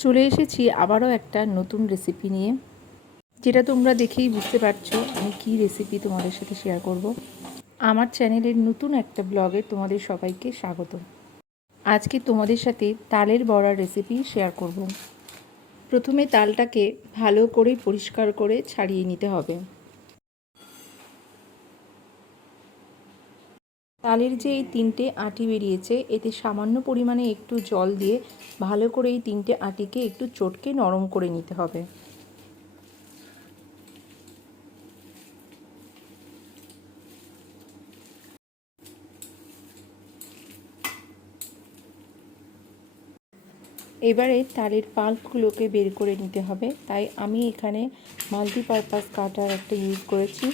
চলে এসেছি আবারও একটা নতুন রেসিপি নিয়ে যেটা তোমরা দেখেই বুঝতে পারছ আমি কী রেসিপি তোমাদের সাথে শেয়ার করব। আমার চ্যানেলের নতুন একটা ব্লগে তোমাদের সবাইকে স্বাগত আজকে তোমাদের সাথে তালের বড়ার রেসিপি শেয়ার করব। প্রথমে তালটাকে ভালো করে পরিষ্কার করে ছাড়িয়ে নিতে হবে তালের যে এই তিনটে আটি বেরিয়েছে, এতে সামান্য পরিমাণে একটু জল দিয়ে ভালো করে এই তিনটে আটিকে একটু চটকে নরম করে নিতে হবে। এবারে তালের পাল্পগুলোকে বের করে নিতে হবে। তাই আমি এখানে মাল্টিপারপাস কাটার একটা ইউজ করেছি।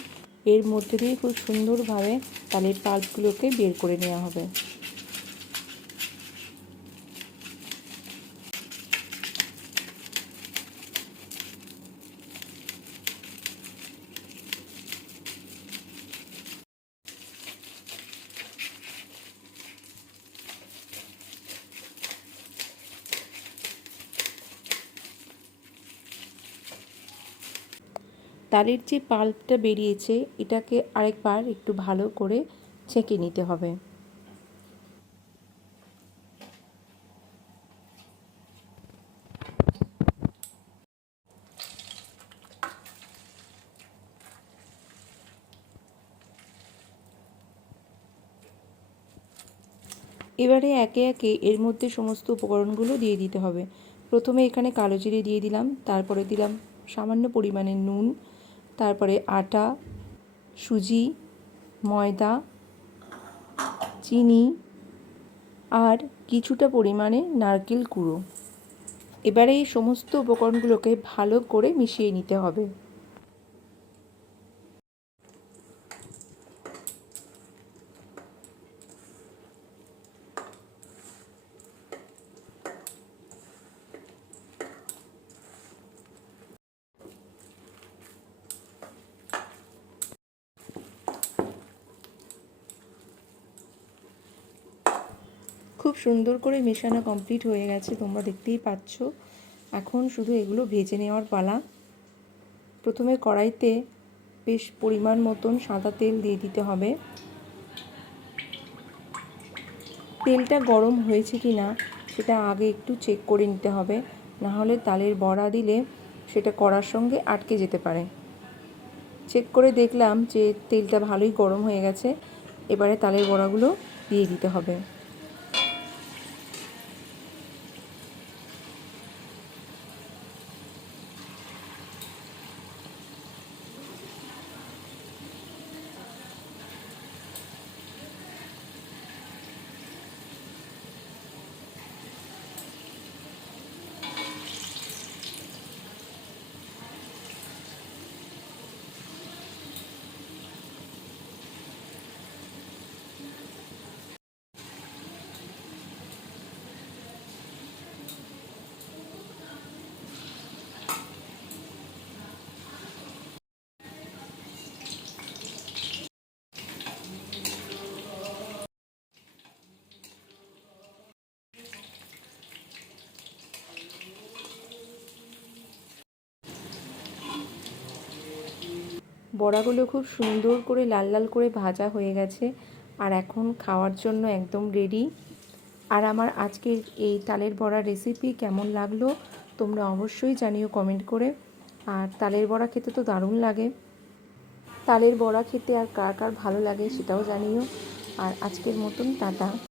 এর মধ্যে দিয়ে খুব সুন্দরভাবে তালের পাল্পগুলোকে বের করে নেওয়া হবে। তালের যে পাল্পটা বেরিয়েছে, এটাকে আরেকবার একটু ভালো করে ছেঁকে নিতে হবে। এবারে একে একে এর মধ্যে সমস্ত উপকরণগুলো দিয়ে দিতে হবে। প্রথমে এখানে কালো জিরে দিয়ে দিলাম, তারপরে দিলাম সামান্য পরিমাণে নুন তারপরে আটা, সুজি, ময়দা, চিনি আর কিছুটা পরিমাণে নারকেল কুড়ো এবারে এই সমস্ত উপকরণগুলোকে ভালো করে মিশিয়ে নিতে হবে। খুব সুন্দর করে মেশানো কমপ্লিট হয়ে গেছে, তোমরা দেখতেই পাচ্ছ। এখন শুধু এগুলো ভেজে নেওয়ার পালা। প্রথমে কড়াইতে বেশ পরিমাণ মতন সাদা তেল দিয়ে দিতে হবে। তেলটা গরম হয়েছে কি না সেটা আগে একটু চেক করে নিতে হবে না হলে তালের বড়া দিলে সেটা কড়ার সঙ্গে আটকে যেতে পারে। চেক করে দেখলাম যে তেলটা ভালোই গরম হয়ে গেছে, এবারে তালের বড়াগুলো দিয়ে দিতে হবে। বড়াগুলো খুব সুন্দর করে লাল লাল করে ভাজা হয়ে গেছে আর এখন খাওয়ার জন্য একদম রেডি আর আমার আজকের এই তালের বড়া রেসিপি কেমন লাগল তোমরা অবশ্যই জানিও কমেন্ট করে। আর তালের বড়া খেতে তো দারুণ লাগে। তালের বড়া খেতে আর কার কার ভালো লাগে সেটাও জানিও। আর আজকের মতন টাটা।